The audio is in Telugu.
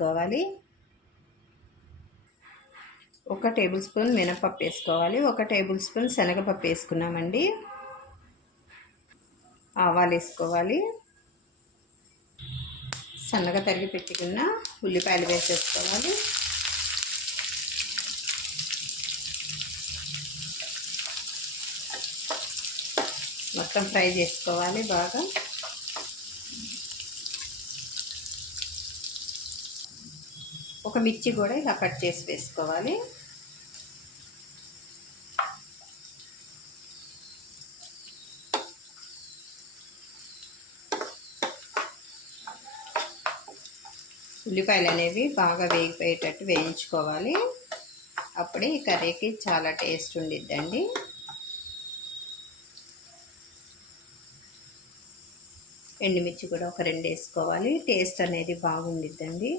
వేసుకోవాలి. ఒక టేబుల్ స్పూన్ మినపప్పు వేసుకోవాలి. ఒక టేబుల్ స్పూన్ శనగపప్పు వేసుకున్నామండి. ఆవాలు వేసుకోవాలి. సన్నగా తరిగి పెట్టుకున్న ఉల్లిపాయలు వేసేసుకోవాలి. మొత్తం ఫ్రై చేసుకోవాలి బాగా. ఒక మిర్చి కూడా ఇలా కట్ చేసి వేసుకోవాలి. ఉల్లిపాయలు అనేవి బాగా వేగిపోయేటట్టు వేయించుకోవాలి. అప్పుడే ఈ కర్రీకి చాలా టేస్ట్ ఉండిద్దండి. ఎండుమిర్చి కూడా ఒక రెండు వేసుకోవాలి. టేస్ట్ అనేది బాగుండిద్దండి.